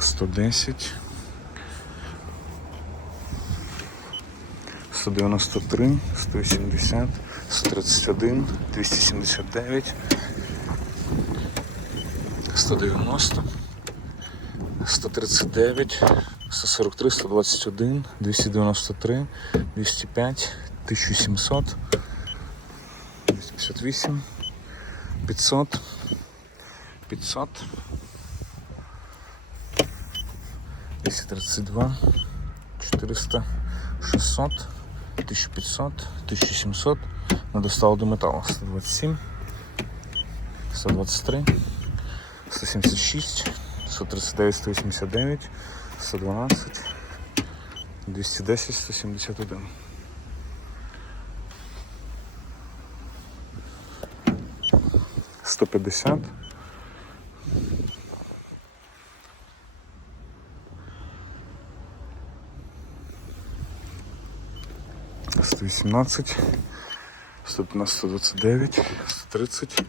110. 193, 180, 131, 279, 190, 139, 143, 121, 293, 205, 1700, 258, 500, 500, 232, 400, 600, 1500, 1700, на доставку до металу 127, 123, 176, 139, 189, 112, 210, 171. Сто п'ятдесят. Сто вісімнадцять, сто п'ятнадцять, сто двадцять дев'ять, сто тридцять,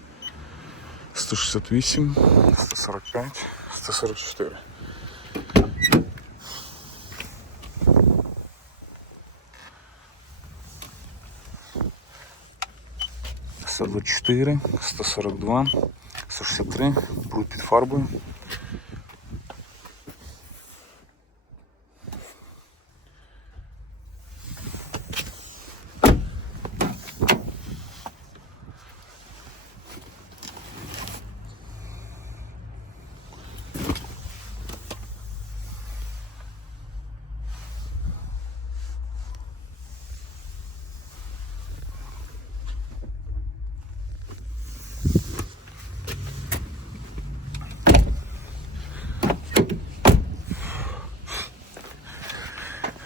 сто шістдесят вісім, сто сорок п'ять, сто сорок чотири. 124, 142, 163, бруд під фарбою.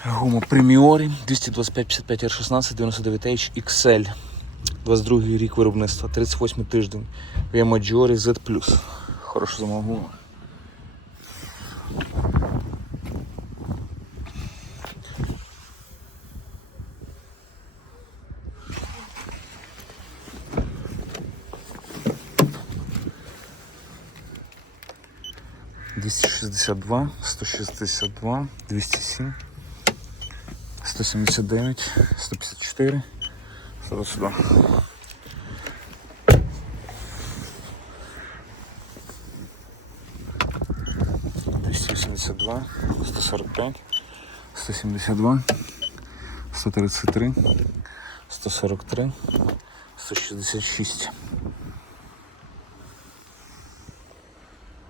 Гума Преміорі 225 55 r 16 99 h XL. 22 рік виробництва, 38 тиждень. Maggiore Z+. Хороша зима гума. Двісті шістдесят два, сто шістдесят два, двісті сім. 179, 154, 122. Двісті вісімдесят два, 145, 172, 133, 143, 166.